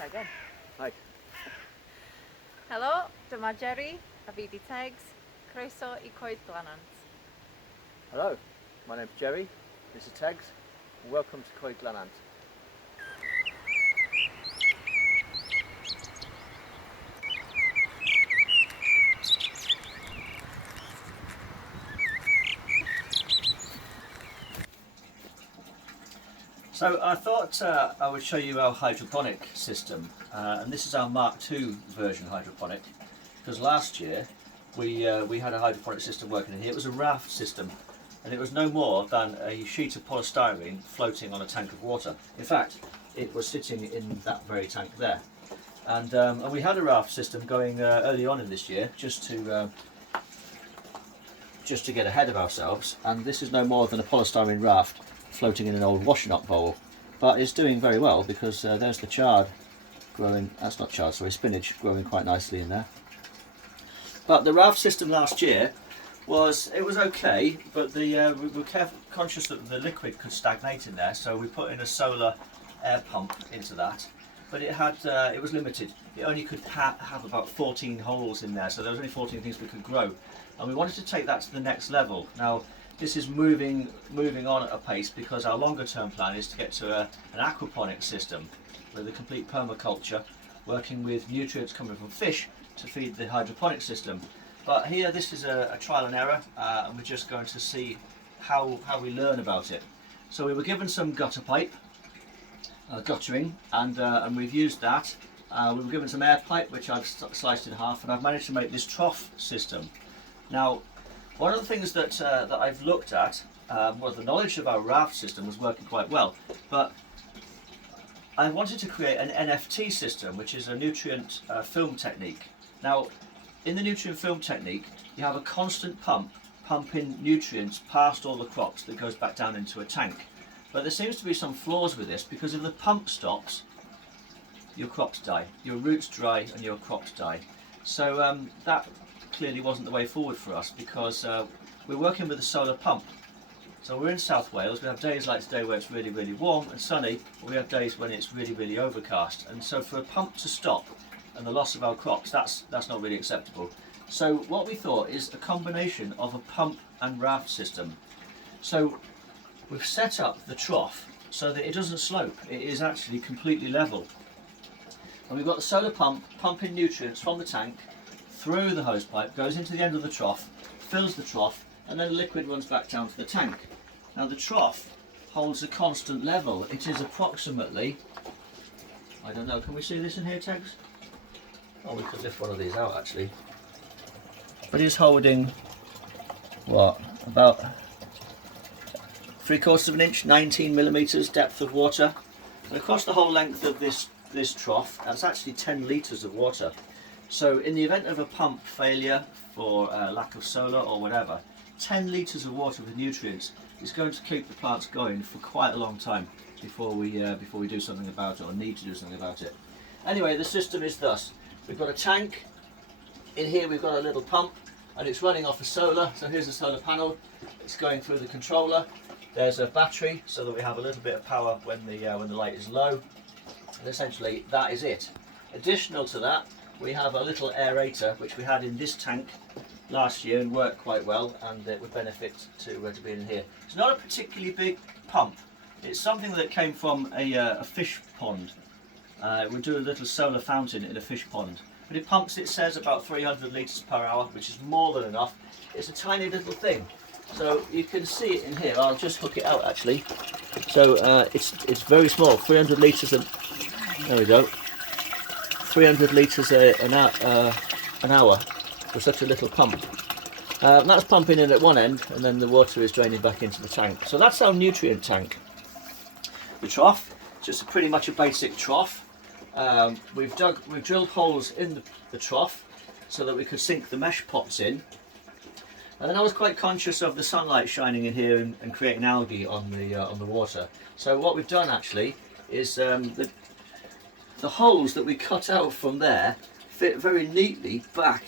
Try again. Hi. Helo, dyma Jerry a fi di Tegs. Croeso I Coed Glanant. Hello, my name's Jerry, this is Tegs, and welcome to Coed Glanant. So I thought I would show you our hydroponic system, and this is our Mark II version hydroponic, because last year we had a hydroponic system working in here. It was a raft system, and it was no more than a sheet of polystyrene floating on a tank of water. In fact, it was sitting in that very tank there. And we had a raft system going early on in this year, just to get ahead of ourselves, and this is no more than a polystyrene raft floating in an old washing up bowl, but it's doing very well because there's the chard growing, that's not chard, sorry, spinach growing quite nicely in there. But the raft system last year was okay, but we were conscious that the liquid could stagnate in there, so we put in a solar air pump into that, but it was limited. It only could have about 14 holes in there, so there was only 14 things we could grow, and we wanted to take that to the next level. Now this is moving on at a pace, because our longer term plan is to get to an aquaponic system with a complete permaculture, working with nutrients coming from fish to feed the hydroponic system. But here this is a trial and error, and we're just going to see how we learn about it. So we were given some gutter pipe, guttering, and we've used that. We were given some air pipe, which I've sliced in half, and I've managed to make this trough system. Now, one of the things that I've looked at, well, the knowledge of our raft system was working quite well, but I wanted to create an NFT system, which is a nutrient film technique. Now, in the nutrient film technique, you have a constant pumping nutrients past all the crops that goes back down into a tank. But there seems to be some flaws with this, because if the pump stops, your crops die, your roots dry and your crops die. So that clearly wasn't the way forward for us, because we're working with a solar pump. So we're in South Wales, we have days like today where it's really, really warm and sunny, but we have days when it's really, really overcast. And so for a pump to stop and the loss of our crops, that's not really acceptable. So what we thought is a combination of a pump and raft system. So we've set up the trough so that it doesn't slope, it is actually completely level. And we've got the solar pump pumping nutrients from the tank through the hose pipe, goes into the end of the trough, fills the trough, and then the liquid runs back down to the tank. Now the trough holds a constant level. It is approximately, I don't know, can we see this in here, Tegs? Oh, we could lift one of these out actually. But it's holding, what, about 3/4 of an inch, 19 millimeters depth of water. And across the whole length of this trough, that's actually 10 litres of water. So in the event of a pump failure for lack of solar or whatever, 10 litres of water with nutrients is going to keep the plants going for quite a long time before we do something about it, or need to do something about it. Anyway, the system is thus. We've got a tank. In here we've got a little pump, and it's running off a solar. So here's the solar panel. It's going through the controller. There's a battery so that we have a little bit of power when the light is low. And essentially that is it. Additional to that, we have a little aerator which we had in this tank last year and worked quite well, and it would benefit to be in here. It's not a particularly big pump. It's something that came from a fish pond. We do a little solar fountain in a fish pond, but it pumps, it says, about 300 litres per hour, which is more than enough. It's a tiny little thing, so you can see it in here. I'll just hook it out actually. So it's very small, 300 litres there we go. 300 litres an hour for such a little pump. That's pumping in at one end, and then the water is draining back into the tank. So that's our nutrient tank. The trough, just pretty much a basic trough. We've drilled holes in the trough so that we could sink the mesh pots in. And then I was quite conscious of the sunlight shining in here and creating algae on the water. So what we've done actually is the holes that we cut out from there fit very neatly back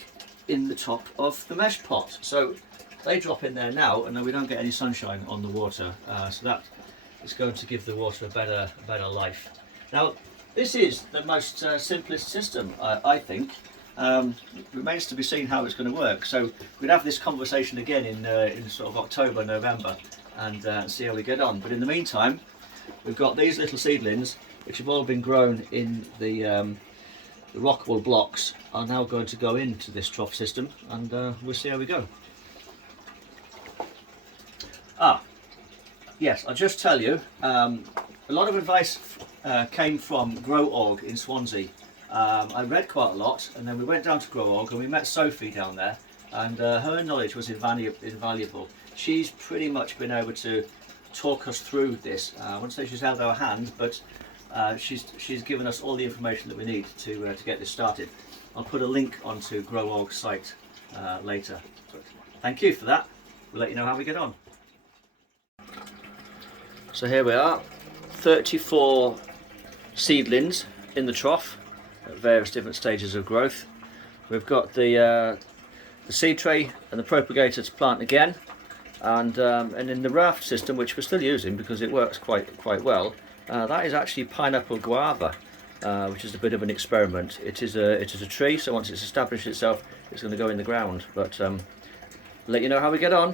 in the top of the mesh pot. So they drop in there now, and then we don't get any sunshine on the water. So that is going to give the water a better life. Now, This is the most simplest system, I think. Remains to be seen how it's going to work. So we'd have this conversation again in sort of October, November, and see how we get on. But in the meantime, we've got these little seedlings which have all been grown in the rockwool blocks, are now going to go into this trough system, and we'll see how we go. Yes, I'll just tell you, a lot of advice came from Grow.org in Swansea. I read quite a lot, and then we went down to Grow.org and we met Sophie down there, and her knowledge was invaluable. She's pretty much been able to talk us through this. I won't say she's held our hand, but she's given us all the information that we need to get this started. I'll put a link onto Grow.org's site later. But thank you for that. We'll let you know how we get on. So here we are, 34 seedlings in the trough at various different stages of growth. We've got the seed tray and the propagator to plant again, and in the raft system, which we're still using because it works quite well, that is actually pineapple guava, which is a bit of an experiment. It is a tree, so once it's established itself, it's going to go in the ground. But let you know how we get on.